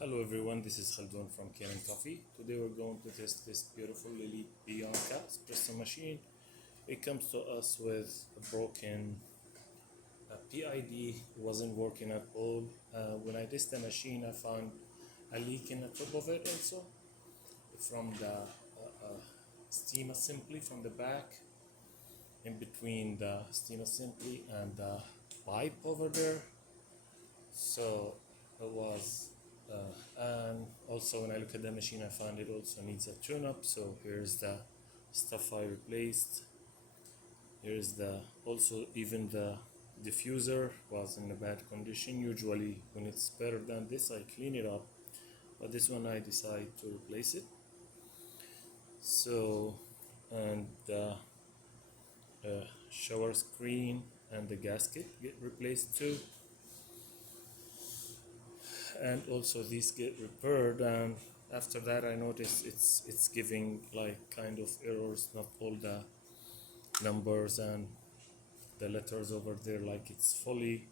Hello everyone, this is Khaldun from Kanen Coffee. Today we're going to test this beautiful Lelit Bianca espresso machine. It comes to us with a broken PID, wasn't working at all. When I tested the machine, I found a leak in the top of it also from the steam assembly from the back, in between the steam assembly and the pipe over there. So it was and also when I look at the machine, I found it also needs a tune-up. So here's the stuff I replaced. Here's the also even the diffuser was in a bad condition. Usually when it's better than this, I clean it up, but this one I decide to replace it. So and the shower screen and the gasket get replaced too, and also these get repaired. And after that I noticed it's giving like kind of errors, not all the numbers and the letters over there like it's fully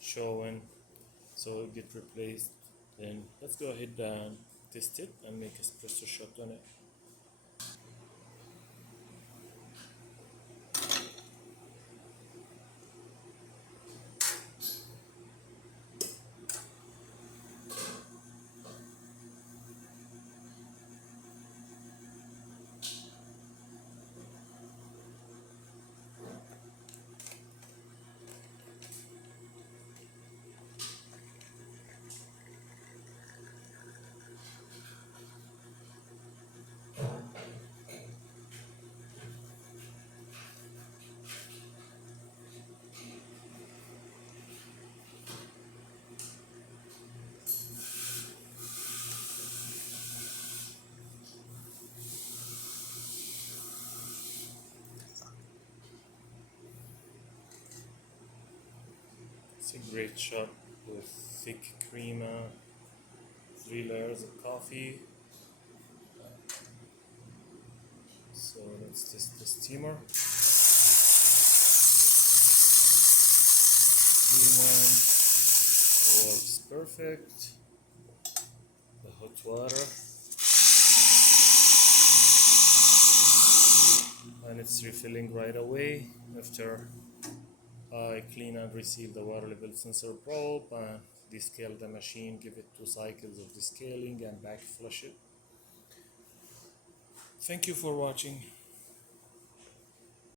showing, so it get replaced. Then let's go ahead and test it and make espresso shot on it. It's a great shot with thick crema, 3 layers of coffee. So let's test the steamer. Steam works perfect. The hot water, and it's refilling right away after I clean and receive the water level sensor probe and descale the machine, give it 2 cycles of descaling and back flush it. Thank you for watching.